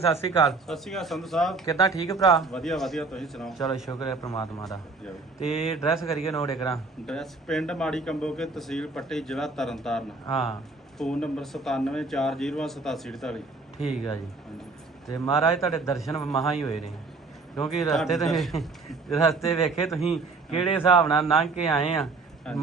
ਸਤਿ ਸ੍ਰੀ ਅਕਾਲ। ਸਤਿ ਸ਼੍ਰੀ ਅਕਾਲ ਸੰਧੂ ਸਾਹਿਬ। ਕਿੱਦਾਂ ਠੀਕ ਭਰਾ? ਵਧੀਆ ਵਧੀਆ ਤੁਸੀਂ ਸੁਣਾਓ? ਚਲੋ ਸ਼ੁਕਰ ਹੈ ਪ੍ਰਮਾਤਮਾ ਦਾ। ਤੇ ਐਡਰੈਸ ਕਰੀਏ ਨੋਟ ਕਰਾਂ ਡਰੈਸ ਪਿੰਡ ਮਾੜੀ ਕੰਬੋਕੇ ਤਹਿਸੀਲ ਪੱਟੀ ਜ਼ਿਲ੍ਹਾ ਤਰਨਤਾਰਨ। ਹਾਂ। ਫੋਨ ਨੰਬਰ 9740877848 ਠੀਕ ਆ ਜੀ। ਤੇ ਮਹਾਰਾਜ ਤੁਹਾਡੇ ਦਰਸ਼ਨ ਮਹਾ ਹੀ ਹੋਏ ਨੇ। ਕਿਉਂਕਿ ਰਸਤੇ ਤੇ ਰਸਤੇ ਵੇਖੇ ਤੁਸੀਂ ਕਿਹੜੇ ਹਿਸਾਬ ਨਾਲ ਲੰਘ ਕੇ ਆਏ ਆ।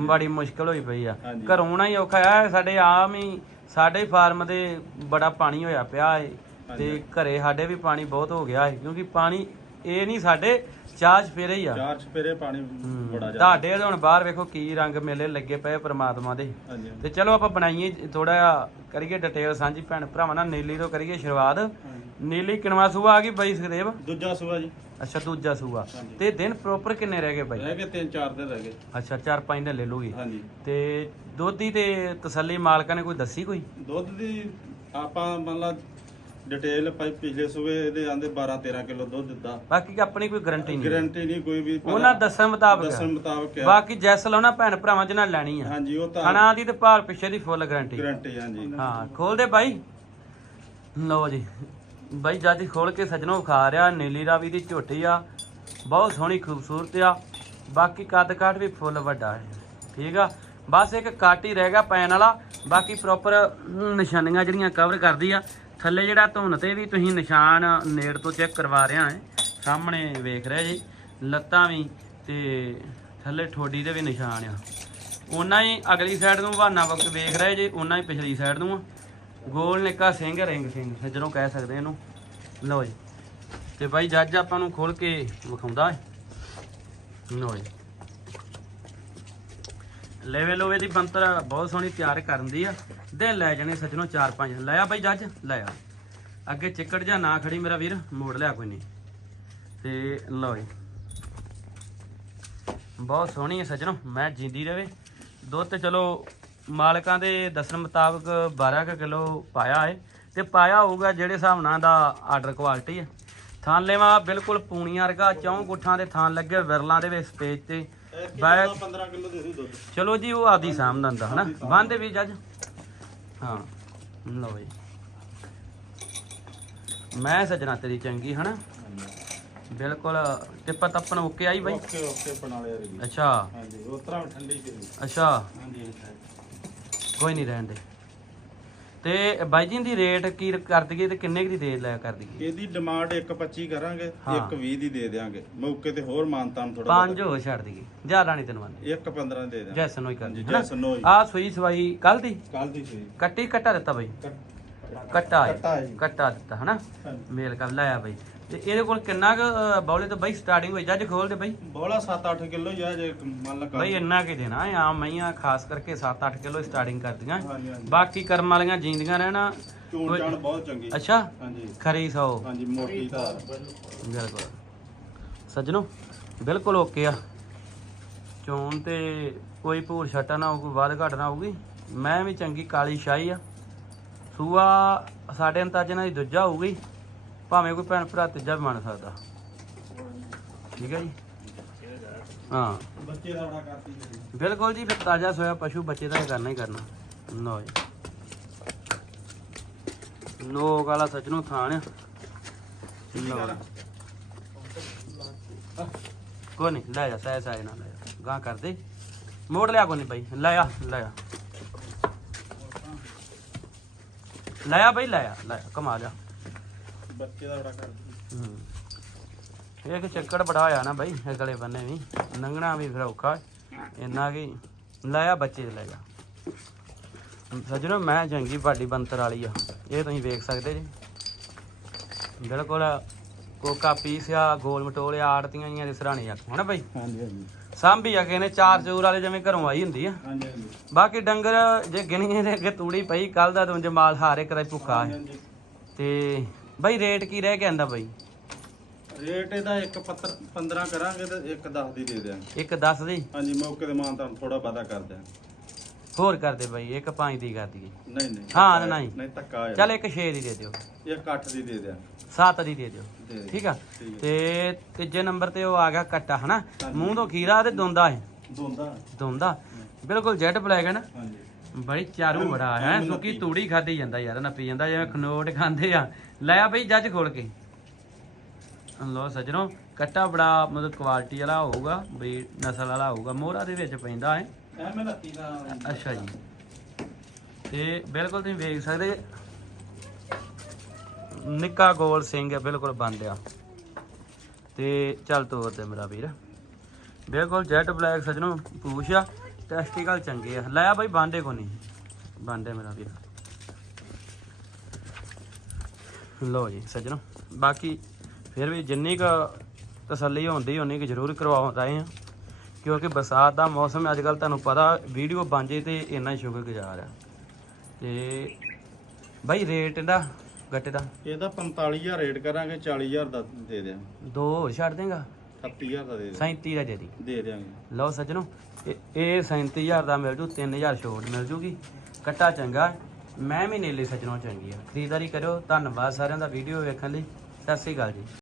ਬੜੀ ਮੁਸ਼ਕਲ ਹੋਈ ਪਈ ਆ। ਘਰੋਂ ਆਉਣਾ ਹੀ ਔਖਾ ਆ। ਸਾਡੇ ਆਮ ਹੀ ਸਾਡੇ ਫਾਰਮ ਦੇ ਬੜਾ ਪਾਣੀ ਹੋਇਆ ਪਿਆ ਏ। ਤੇ। ਘਰੇ ਸਾਡੇ ਵੀ ਪਾਣੀ ਬਹੁਤ ਹੋ ਗਿਆ ਏ ਕਿਉਂਕਿ ਪਾਣੀ ਇਹ ਨਹੀਂ ਸਾਡੇ ਚਾਹ ਫੇਰੇ ਹੀ ਆ। ਚਾਰ ਚਪੇਰੇ ਪਾਣੀ ਹੂੰ। ਬੜਾ ਜ਼ਿਆਦਾ। ਤੁਹਾਡੇ ਹੁਣ ਬਾਹਰ ਵੇਖੋ ਕੀ ਰੰਗ ਮੇਲੇ ਲੱਗੇ ਪਏ ਪ੍ਰਮਾਤਮਾ ਦੇ। ਤੇ ਚਲੋ ਆਪਾਂ ਬਣਾਈਏ ਥੋੜਾ ਜਿਹਾ ਕਰੀਏ ਡਿਟੇਲ ਸਾਂਝੀ ਭੈਣ ਭਰਾਵਾਂ ਨਾਲ ਨੀਲੀ ਤੋਂ ਕਰੀਏ ਸ਼ੁਰੂਆਤ। ਨੀਲੀ ਕਿਨਵਾ ਸੂਆ ਆ ਗਈ ਬਾਈ ਸੁਖਦੇਵ? ਦੂਜਾ ਸੂਆ ਜੀ। ਅੱਛਾ ਦੂਜਾ ਸੂਆ। ਤੇ ਦਿਨ ਪ੍ਰੋਪਰ ਕਿੰਨੇ ਰਹਿ ਗਏ ਬਾਈ? ਰਹਿ ਗਏ ਤਿੰਨ ਚਾਰ ਦਿਨ ਰਹਿ ਗਏ। ਅੱਛਾ ਚਾਰ ਪੰਜ ਦਿਨ ਲੈ ਲੂਗੀ। ਹਾਂਜੀ। ਤੇ ਦੋਧੀ ਤੇ ਤਸੱਲੀ ਮਾਲਕਾਂ ਨੇ ਕੋਈ ਦੱਸੀ ਕੋਈ? ਦੁੱਧ ਦੀ ਆਪਾਂ ਮਤਲਬ ਡਿਟੇਲ ਭਾਈ ਪਿਛਲੇ ਸੂਏ ਇਹਦੇ ਆਂਦੇ 12 13 ਕਿਲੋ ਦੁੱਧ ਦਿੱਤਾ। ਬਾਕੀ ਕਿ ਆਪਣੀ ਕੋਈ ਗਾਰੰਟੀ ਨਹੀਂ। ਗਾਰੰਟੀ ਨਹੀਂ ਕੋਈ ਵੀ ਉਹਨਾਂ ਦੱਸਣ ਮੁਤਾਬਕ। ਦੱਸਣ ਮੁਤਾਬਕ। ਬਾਕੀ ਜੈਸ ਲਾਉਣਾ ਭੈਣ ਭਰਾਵਾਂ ਚ ਨਾਲ ਲੈਣੀ ਆ। ਹਾਂਜੀ ਉਹ ਤਾਂ ਖਾਣਾ ਦੀ ਤੇ ਭਾਲ ਪਿੱਛੇ ਦੀ ਫੁੱਲ ਗਾਰੰਟੀ ਗਾਰੰਟੀ ਹਾਂਜੀ। ਹਾਂ ਖੋਲ ਦੇ ਬਾਈ। ਲਓ ਜੀ। ਬਾਈ ਜੱਜ ਖੋਲ ਕੇ ਸਜਣੋਂ ਖਾ ਰਿਹਾ ਨੀਲੀ ਰਾਵੀ ਦੀ ਝੋਟੀ ਆ। ਬਹੁਤ ਸੋਹਣੀ ਖੂਬਸੂਰਤ ਆ। ਬਾਕੀ ਕੱਦ ਕਾਠ ਵੀ ਫੁੱਲ ਵੱਡਾ ਹੈ। ਠੀਕ ਆ? ਬਸ ਇੱਕ ਕੱਟ ਹੀ ਰਹਿ ਗਿਆ ਪੈਣ ਵਾਲਾ। ਬਾਕੀ ਪ੍ਰੋਪਰ ਨਿਸ਼ਾਨੀਆਂ ਜਿਹੜੀਆਂ ਕਵਰ ਕਰਦੀ ਆ। ਥੱਲੇ ਜਿਹੜਾ ਧੁੰਨ ਤੇ ਵੀ ਤੁਸੀਂ ਨਿਸ਼ਾਨ ਨੇੜ ਤੋਂ ਚੈੱਕ ਕਰਵਾ ਰਿਹਾ ਹੈ ਸਾਹਮਣੇ ਵੇਖ ਰਿਹਾ ਜੀ, ਲੱਤਾਂ ਵੀ ਤੇ ਥੱਲੇ ਠੋਡੀ ਦੇ ਵੀ ਨਿਸ਼ਾਨ ਆ। ਉਹਨਾਂ ਹੀ ਅਗਲੀ ਸਾਈਡ ਨੂੰ ਬਹਾਨਾ ਵਕਤ ਵੇਖ ਰਿਹਾ ਜੀ, ਉਹਨਾਂ ਹੀ ਪਿਛਲੀ ਸਾਈਡ ਨੂੰ ਆ। ਗੋਲ ਨਿੱਕਾ ਸਿੰਘ, ਰਿੰਗ ਸਿੰਘ, ਸੱਜਣੋਂ ਕਹਿ ਸਕਦੇ ਇਹਨੂੰ। ਲਓ ਜੀ। ਤੇ ਬਾਈ ਜੱਜ ਆਪਾਂ ਨੂੰ ਖੋਲ ਕੇ ਵਿਖਾਉਂਦਾ ਹੈ। ਲਓ ਜੀ। ਲੈਵੇ ਲੋਵੇ ਦੀ ਬੰਤਰ ਬਹੁਤ ਸੋਹਣੀ ਤਿਆਰ ਕਰਨ ਦੀ ਆ। ਦੇ ਲੈ ਜਾਣੇ ਸੱਜਣੋਂ 4-5 ਲੈ ਆ ਬਾਈ ਜੱਜ, ਲੈ ਆ। ਅੱਗੇ ਚਿੱਕੜ ਜਾਂ ਨਾ ਖੜੀ ਮੇਰਾ ਵੀਰ, ਮੋੜ ਲਿਆ ਕੋਈ ਨਹੀਂ। ਤੇ ਲਓ ਜੀ। ਬਹੁਤ ਸੋਹਣੀ ਹੈ ਸੱਜਣੋ, ਮੈਂ ਜਿੰਦੀ ਰਵੇ। ਦੁੱਧ ਚਲੋ ਮਾਲਕਾਂ ਦੇ ਦੱਸਣ ਮੁਤਾਬਕ 12 ਕੁ ਕਿਲੋ ਪਾਇਆ ਹੈ ਤੇ ਪਾਇਆ ਹੋਊਗਾ ਜਿਹੜੇ ਹਿਸਾਬ ਨਾਲ ਦਾ ਆਰਡਰ ਕੁਆਲਿਟੀ ਹੈ ਥਾਂ ਲੈਵਾ ਬਿਲਕੁਲ ਪੂਣੀਆਂ ਵਰਗਾ ਚੌਂ ਗੁੱਠਾਂ ਦੇ ਥਾਂ ਲੱਗੇ ਵਿਰਲਾਂ ਦੇ ਵਿੱਚ ਸਟੇਜ ਤੇ। ਬੈਕ 15 ਕਿਲੋ ਦੇ ਦੂ ਦੁੱਧ। ਚਲੋ ਜੀ ਉਹ ਆਦੀ ਸਾਹਮਣੇ ਦਾ ਹਨਾ? ਬੰਦੇ ਵੀ ਜੱਜ ਹਾਂ ਲਓ ਜੀ। ਮੈਂ ਸੱਜਣਾ ਤੇਰੀ ਚੰਗੀ ਹਨਾ? ਬਿਲਕੁਲ ਟਿੱਪਾ ਤੱਪਣ ਓਕੇ ਆਈ ਬਾਈ? ਓਕੇ ਓਕੇ ਬਣਾ ਲਿਆ ਜੀ। ਅੱਛਾ। ਹਾਂਜੀ ਉਹ ਤਰ੍ਹਾਂ ਠੰਡੀ ਕਰੀ ਅੱਛਾ। ਹਾਂਜੀ ਕੋਈ ਨਹੀਂ ਰਹਿਣ ਦੇ। ਤੇ ਬਾਈ ਜੀ ਦੀ ਰੇਟ ਕੀ ਕਰ ਦਈਏ ਤੇ ਕਿੰਨੇ ਦੀ ਦੇ ਲੈ ਕਰ ਦਈਏ? ਇਹਦੀ ਡਿਮਾਂਡ 1.25 ਕਰਾਂਗੇ ਹਾਂ। 1.20 ਦੀ ਦੇ ਦੇਾਂਗੇ ਮੌਕੇ ਤੇ ਹੋਰ ਮਾਨਤਾਨ ਥੋੜਾ ਪੰਜ ਹੋ ਛੱਡ ਦਈਏ। ਜ਼ਿਆਦਾ ਨਹੀਂ ਤੈਨੂੰ ਮੰਨ 1.15 ਦੇ ਦੇਾਂਗੇ ਜੈਸਨ ਹੋਈ ਕਰ? ਜੈਸਨ ਹੋਈ ਆਹ ਸੂਈ ਸਵਾਈ ਕੱਲ ਦੀ? ਕੱਲ ਦੀ ਸੀ ਕੱਟੀ ਕੱਟਾ ਦਿੱਤਾ ਬਾਈ। ਕੱਟਾ ਕੱਟਾ ਹੈ ਜੀ। ਕੱਟਾ ਦਿੱਤਾ ਹਨਾ? ਹਾਂਜੀ। ਮੇਲ ਕਰ ਲਾਇਆ ਬਾਈ। ਤੇ ਇਹਦੇ ਕੋਲ ਕਿੰਨਾ ਕੁ ਅ, ਬੌਲੇ ਤੋਂ ਬਾਈ ਸਟਾਰਟਿੰਗ ਹੋਈ? ਜੱਜ ਖੋਲ ਦੇ ਬਾਈ। ਬੋਲਾ 7-8 ਕਿਲੋ ਆ ਜੇ ਮੰਨ ਲਾ ਕੱਲ੍ਹ। ਬਾਈ ਇੰਨਾ ਕੀ ਦੇਣਾ ਆ ਮਈਆਂ ਖਾਸ ਕਰਕੇ 7-8 ਕਿਲੋ ਸਟਾਰਟਿੰਗ ਕਰਦੀਆਂ। ਹਾਂਜੀ ਹਾਂਜੀ। ਬਾਕੀ ਕਰਮ ਵਾਲੀਆਂ ਜੀਂਦੀਆਂ ਰਹਿਣਾ। ਚੂਣ ਚਾਣ ਬਹੁਤ ਚੰਗੀ। ਅੱਛਾ? ਹਾਂਜੀ। ਖਰੀ ਸੌ। ਹਾਂਜੀ ਮੋਟੀ ਧਾਰ ਬਿਲਕੁਲ। ਸੱਜਣੋ ਬਿਲਕੁਲ ਓਕੇ ਆ। ਚੋਣ ਤੇ ਕੋਈ ਭੂਰ ਛਟਾ ਨਾ ਹੋਊ ਕੋਈ ਵੱਧ ਘਟ ਨਾ ਹੋਊਗੀ। ਮੈਂ ਵੀ ਚੰਗੀ ਕਾਲੀ ਸ਼ਾਹੀ ਆ। ਸੂਆ ਸਾਡੇ ਅੰਦਾਜ਼ੇ ਨਾਲ ਦੂਜਾ ਹੋਊਗੀ। ਭਾਵੇਂ ਕੋਈ ਭੈਣ ਭਰਾ ਤੀਜਾ ਵੀ ਮੰਨ ਸਕਦਾ। ਠੀਕ ਹੈ ਜੀ। ਹਾਂ। ਬੱਚੇ ਦਾ ਬੜਾ ਕਰਦੀ ਜੀ। ਬਿਲਕੁਲ ਜੀ ਫਿਰ ਤਾਜ਼ਾ ਸੋਇਆ ਪਸ਼ੂ ਬੱਚੇ ਦਾ ਕਰਨਾ ਹੀ ਕਰਨਾ। ਲਓ ਜੀ। ਲੋਕ ਵਾਲਾ ਸੱਜਣੋ ਥਾਣ। ਆ ਲਓ। ਕੋਈ ਨਹੀਂ ਲੈ ਜਾ ਸਹਿ ਸਹਿ ਨਾ ਲੈ ਗਾਂ ਕਰ ਦੇ ਮੋੜ ਲਿਆ ਕੋਈ ਨਹੀਂ ਬਾਈ। ਲੈ ਆ ਲੈ ਆ। ਲੈ ਆ ਬਾਈ ਲੈ ਆ ਲੈ ਆ, ਕਮਾ ਜਾ। ਬੱਚੇ ਦਾ ਬੜਾ ਕਰਦੀ ਹੂੰ। ਇਹ ਕਿ ਚੱਕੜ ਬੜਾ ਹੋਇਆ ਨਾ ਬਾਈ ਇਹ ਗਲੇ ਬੰਨੇ ਵੀ। ਲੰਘਣਾ ਵੀ ਫਿਰ ਔਖਾ। ਇੰਨਾ ਕੀ ਲਾਇਆ ਬੱਚੇ ਚ ਲੈ ਜਾ ਸੱਜਣੋ ਮੈਂ ਚੰਗੀ ਬਾਡੀ ਬੰਤਰ ਵਾਲੀ ਆ। ਇਹ ਤੁਸੀਂ ਵੇਖ ਸਕਦੇ ਜੀ। ਬਿਲਕੁਲ ਕੋਕਾ ਪੀਸਿਆ ਗੋਲ ਮਟੋਲਿਆ ਆੜਤੀਆਂ ਜੀਆਂ ਦੇ ਸਰਾਣੇ ਆ ਹਨਾ ਬਾਈ? ਹਾਂਜੀ ਹਾਂਜੀ। ਸਾਂਭੀ ਆ ਕਿਸੇ ਨੇ ਚਾਰ ਚੂਰ ਵਾਲੇ ਜਿਵੇਂ ਘਰੋਂ ਆਈ ਹੁੰਦੀ ਆ। ਹਾਂਜੀ ਹਾਂਜੀ। ਬਾਕੀ ਡੰਗਰ ਜੇ ਗਿਣੀਏ ਤੇ ਅੱਗੇ ਤੂੜੀ ਪਈ ਕੱਲ ਦਾ ਤੂੰ ਜਮਾਲ ਹਾਰੇ ਕਰੇ ਭੁੱਖਾ ਹੈ। ਹਾਂਜੀ ਤੇ ਬਾਈ ਰੇਟ ਕੀ ਰਹਿ ਗਿਆ ਆਂਦਾ ਬਾਈ? ਰੇਟ ਇਹਦਾ ਇੱਕ ਪੱਤਰ 15 ਕਰਾਂਗੇ ਤੇ ਇੱਕ 10 ਦੀ ਦੇ ਦਿਆਂਗੇ। ਇੱਕ 10 ਦੀ? ਹਾਂਜੀ ਮੌਕੇ ਦੇ ਮਾਨ ਤੁਹਾਨੂੰ ਥੋੜਾ ਪਤਾ ਕਰ ਦਿਆਂਗੇ। ਹੋਰ ਕਰ ਦੇ ਬਾਈ ਇੱਕ 5 ਦੀ ਕਰ ਦਈਏ। ਨਹੀਂ ਨਹੀਂ। ਹਾਂ, ਨਹੀਂ। ਨਹੀਂ ਧੱਕਾ ਆ ਚੱਲ ਇੱਕ 6 ਦੀ ਦੇ ਦਿਓ। ਇੱਕ 8 ਦੀ ਦੇ ਦਿਆਂਗੇ 7 ਦੀ ਦੇ ਦਿਓ। ਦੇ ਠੀਕ ਆ? ਠੀਕ ਹੈ। ਤੇ ਤੀਜੇ ਨੰਬਰ ਤੇ ਉਹ ਆ ਗਿਆ ਕੱਟਾ ਹਨਾ। ਮੂੰਹ ਤੋਂ ਖੀਰਾ ਤੇ ਦੁੰਦਾ ਹੈ ਦੋਂਦਾ। ਦੁੰਦਾ। ਬਿਲਕੁਲ ਜੈਟ ਬਲੈਕ ਹੈ ਨਾ? ਹਾਂਜੀ। ਬੜੀ ਚਾਰੂ ਬੜਾ ਹੈ ਸੁੱਕੀ। ਤੂੜੀ ਖਾਦੀ ਜਾਂਦਾ ਯਾਰ ਨੱਪੀ ਜਾਂਦਾ ਜਿਵੇਂ ਖਨੋਟ ਖਾਂਦੇ ਆ। ਲੈ ਆ ਬਈ ਜੱਜ ਖੋਲ ਕੇ। ਲੋ ਸੱਜਣੋ ਕੱਟਾ ਬੜਾ ਮਤਲਬ ਕੁਆਲਿਟੀ ਵਾਲਾ ਹੋਊਗਾ ਬਈ ਨਸਲ ਵਾਲਾ ਹੋਊਗਾ ਮੋਹਰਾ ਦੇ ਵਿੱਚ ਪੈਂਦਾ ਹੈ। ਐ ਮੈਂ ਲੱਤੀ ਦਾ ਅੱਛਾ ਜੀ। ਤੇ ਬਿਲਕੁਲ ਤੁਸੀਂ ਵੇਖ ਸਕਦੇ ਨਿੱਕਾ ਗੋਲ ਸਿੰਘ ਹੈ, ਬਿਲਕੁਲ ਬੰਦਿਆ। ਤੇ ਚੱਲ ਤੋਰ ਤੇ ਮੇਰਾ ਵੀਰ। ਬਿਲਕੁਲ ਜੈਟ ਬਲੈਕ ਸਜਣੋ, ਪੂਛ ਆ ਟੈਸਟੀਕਲ ਚੰਗੇ ਆ। ਲੈ ਬਾਈ, ਬਾਂਡੇ ਕੋ ਨਹੀਂ। ਬਾਂਡੇ ਮੇਰਾ ਵੀਰ। ਲੋ ਜੀ ਸਜਣੋ, ਬਾਕੀ ਫਿਰ ਵੀ ਜਿੰਨੀ ਕ ਤਸੱਲੀ ਹੁੰਦੀ, ਉਨੀ ਕੁ ਜ਼ਰੂਰ ਕਰਵਾਉਂ ਰਹੇ ਆ। ਕਿਉਂਕਿ ਬਰਸਾਤ ਦਾ ਮੌਸਮ ਅੱਜ ਕੱਲ ਤੁਹਾਨੂੰ ਪਤਾ ਵੀਡੀਓ ਬਾਂਝੇ ਤੇ ਇੰਨਾ ਹੀ ਸ਼ੁਕਰਗੁਜ਼ਾਰ ਆ। ਤੇ ਬਾਈ ਰੇਟ ਇਹਦਾ ਗੱਟੇ ਦਾ? ਇਹਦਾ 45000 ਰੇਟ ਕਰਾਂਗੇ 40000 ਦਾ ਦੇ ਦਿਆਂ ਦੋ ਹੋਰ ਛੱਡ ਦੇਗਾ? 38000 ਦਾ ਦੇ ਦਿਆਂ 37 ਦਾ ਦੇ ਦੀ ਦੇ ਦਿਆਂਗੇ। ਲਓ ਸੱਜਣੋ ਇਹ ਇਹ 37000 ਦਾ ਮਿਲ ਜੂ 3000 ਛੋਟ ਮਿਲ ਜੂਗੀ। ਕੱਟਾ ਚੰਗਾ ਹੈ। ਮੈਂ ਵੀ ਨੀਲੀ ਸੱਜਣੋ ਚੰਗੀ ਆ। ਖਰੀਦਦਾਰੀ ਕਰਿਓ ਧੰਨਵਾਦ ਸਾਰਿਆਂ ਦਾ ਵੀਡੀਓ ਵੇਖਣ ਲਈ। ਸਤਿ ਸ੍ਰੀ ਅਕਾਲ ਜੀ।